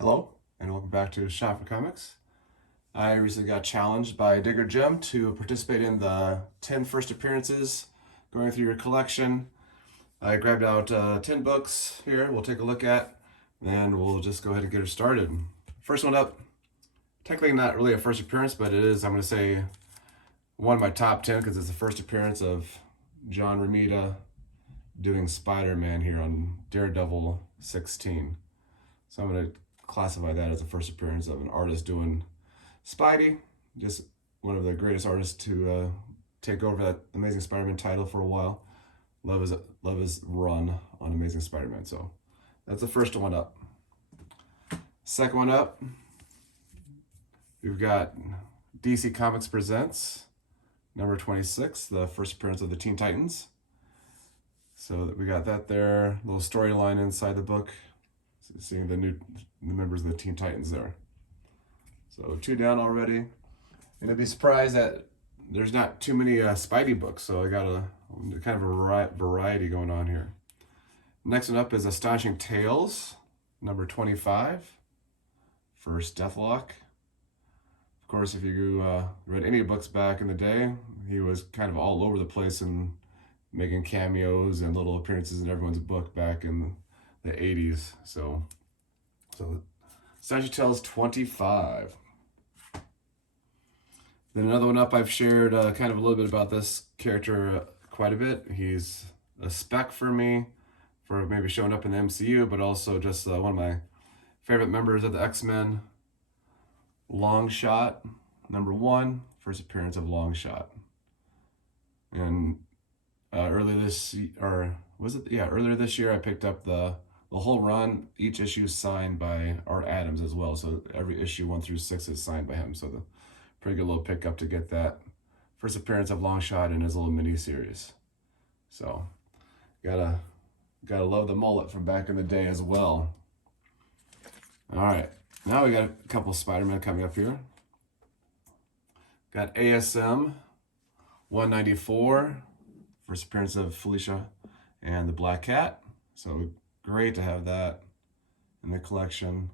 Hello, and welcome back to Shop for Comics. I recently got challenged by Digger Jim to participate in the 10 first appearances going through your collection. I grabbed out 10 books here we'll take a look at, and we'll just go ahead and get her started. First one up, technically not really a first appearance, but it is, I'm going to say, one of my top 10 because it's the first appearance of John Romita doing Spider-Man here on Daredevil 16. So I'm going to classify that as the first appearance of an artist doing Spidey. Just one of the greatest artists to take over that Amazing Spider-Man title for a while. Love his run on Amazing Spider-Man. So that's the first one up. Second one up, we've got DC Comics Presents number 26, the first appearance of the Teen Titans. So we got that there, little storyline inside the book, seeing the members of the Teen Titans there. So 2 down already. And I'd be surprised that there's not too many Spidey books, so I got a kind of a variety going on here. Next one up is Astonishing Tales, number 25, first Deathlock. Of course, if you read any books back in the day, he was kind of all over the place and making cameos and little appearances in everyone's book back in the 80s. So Astonishing Tales 25. Then another one up, I've shared kind of a little bit about this character quite a bit. He's a spec for me for maybe showing up in the MCU, but also just one of my favorite members of the X-Men, Longshot, number 1, first appearance of Longshot. And earlier this year I picked up the whole run, each issue signed by Art Adams as well. So every issue 1 through 6 is signed by him. So the pretty good little pickup to get that first appearance of Longshot in his little mini series. So gotta love the mullet from back in the day as well. All right, now we got a couple Spider-Man coming up here. Got ASM 194, first appearance of Felicia and the Black Cat. So great to have that in the collection.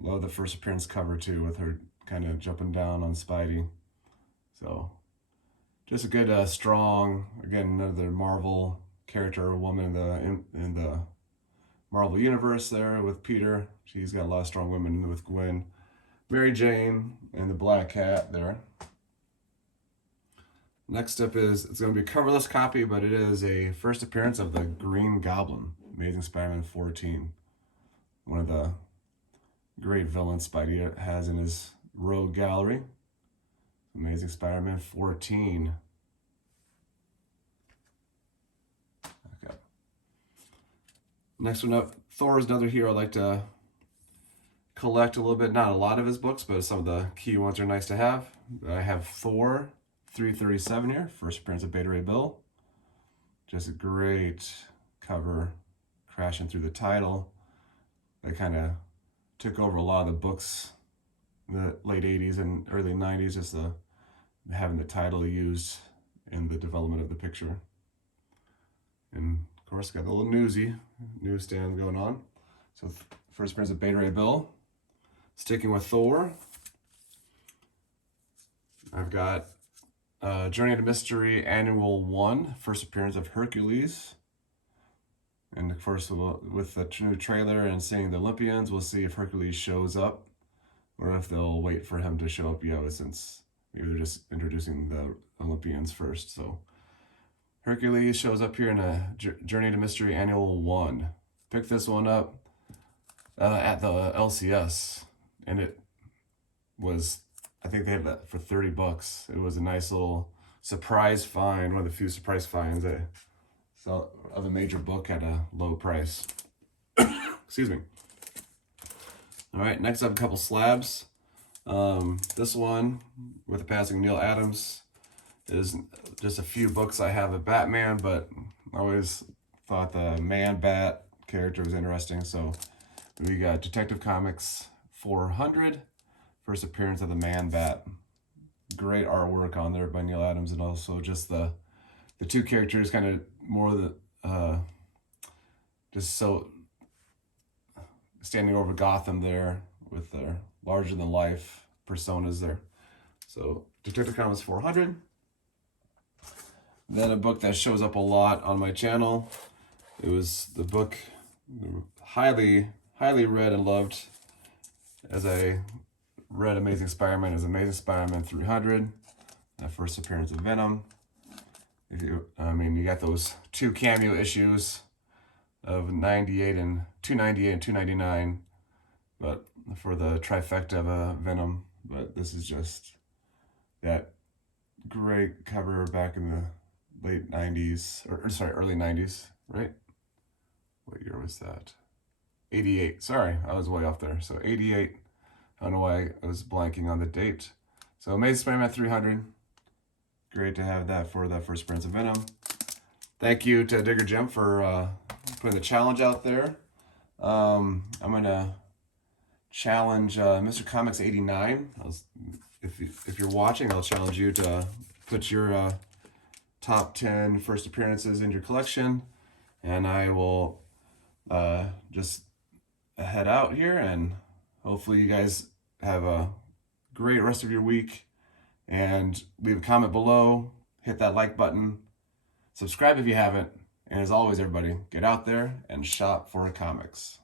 Love the first appearance cover too, with her kind of jumping down on Spidey. So just a good, strong, again, another Marvel character, a woman in the Marvel universe there with Peter. She's got a lot of strong women with Gwen, Mary Jane, and the Black Cat there. Next up is, it's going to be a coverless copy, but it is a first appearance of the Green Goblin, Amazing Spider-Man 14. One of the great villains Spidey has in his rogue gallery. Amazing Spider-Man 14. Okay. Next one up, Thor is another hero I like to collect a little bit. Not a lot of his books, but some of the key ones are nice to have. I have Thor 337 here, first appearance of Beta Ray Bill. Just a great cover, crashing through the title. They kind of took over a lot of the books in the late 80s and early 90s, just having the title used in the development of the picture. And of course, got the little newsstand going on. So first appearance of Beta Ray Bill. Sticking with Thor, I've got Journey into Mystery Annual 1, first appearance of Hercules. And of course, with the new trailer and seeing the Olympians, we'll see if Hercules shows up or if they'll wait for him to show up, since maybe they're just introducing the Olympians first. So Hercules shows up here in a Journey to Mystery Annual 1. Picked this one up at the LCS, and it was, I think they had that for $30. It was a nice little surprise find, one of the few surprise finds I saw of a major book at a low price. Excuse me. All right, next up, a couple slabs. This one, with the passing of Neil Adams, is just a few books I have of Batman, but I always thought the Man-Bat character was interesting. So we got Detective Comics 400, first appearance of the Man-Bat. Great artwork on there by Neil Adams, and also just the 2 characters kind of more just so standing over Gotham there with their larger than life personas there. So Detective Comics 400. Then a book that shows up a lot on my channel. It was the book highly read and loved as I read Amazing Spider-Man, is Amazing Spider-Man 300, that first appearance of Venom. You got those 2 cameo issues of 98 and 298 and 299, but for the trifecta of Venom. But this is just that great cover back in the late 90s, early 90s, right? What year was that? 88. Sorry, I was way off there. So 88. I don't know why I was blanking on the date. So Amazing Spider-Man 300. Great to have that for that first appearance of Venom. Thank you to Digger Jim for putting the challenge out there. I'm going to challenge Mr. Comics 89. If you're watching, I'll challenge you to put your top 10 first appearances in your collection. And I will just head out here, and hopefully you guys have a great rest of your week, and leave a comment below, hit that like button, subscribe if you haven't, and as always, everybody, get out there and shop for comics.